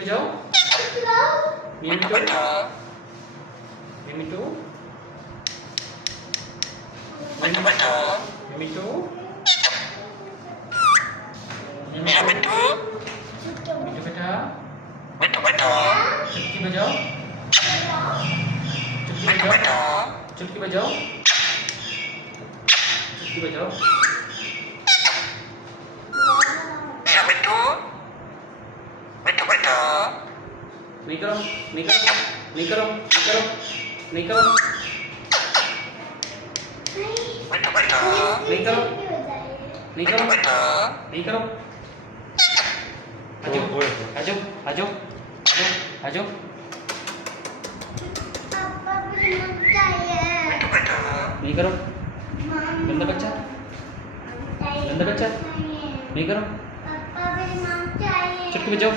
बजाओ। मिमी टू मिमी टू बेटा चुटकी बजाओ। चुटकी बजाओ। चुटकी बजाओ। नहीं करो नहीं करो नहीं करो नहीं करो नहीं करो नहीं करो नहीं करो नहीं करो। आजो आजो आजो आजो आजो। नहीं करो गंदा बच्चा नहीं करो। चुटकी बजाओ।